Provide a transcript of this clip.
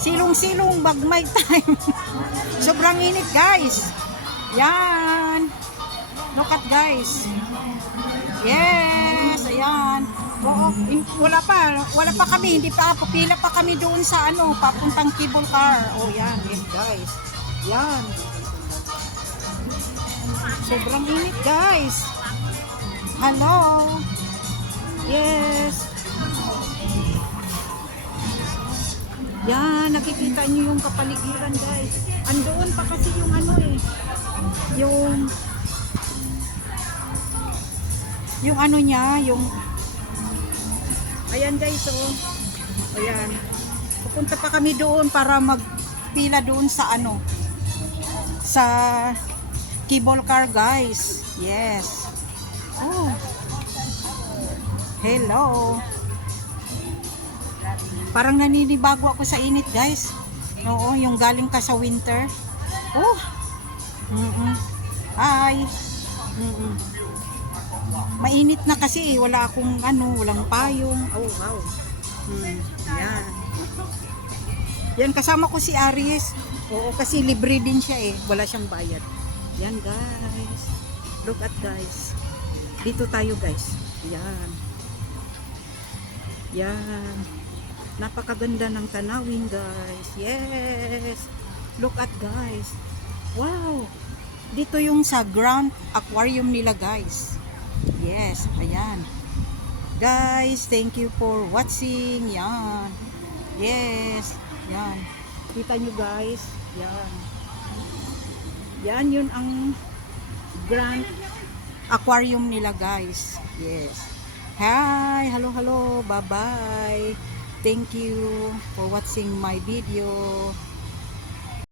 Silong-silong bagmay time. Sobrang init guys. Yan. Look at guys. Yes, ayan. Oo, wala pa kami, hindi pa, pila pa kami doon sa ano, papuntang cable car. Oh, yan, yan guys. Yan. Sobrang init guys. Hello. Yes. Yan, nakikita niyo yung kapaligiran guys. Andoon pa kasi yung ano eh. Yung ano niya, yung ayan guys, oh. Ayan. Pupunta pa kami doon para magpila doon sa ano, sa cable car guys. Yes. Oh. Hello. Parang naninibago ako sa init guys. Oo, yung galing ka sa winter. Oh. Hi. Mainit na kasi, wala akong ano, walang payong. Oh, wow. Yan. Yan, kasama ko si Aries. Oo, kasi libre din siya eh. Wala siyang bayad. Yan guys. Look at guys. Dito tayo guys. Yan. Yan. Napakaganda ng tanawin guys. Yes. Look at guys. Wow. Dito yung sa Grand Aquarium nila guys. Yes, ayan. Guys, thank you for watching. Yan. Yes. Yan. Kita nyo guys. Yan. Yan yun ang Grand Aquarium nila guys. Yes. Hi. Hello, hello. Bye-bye. Thank you for watching my video.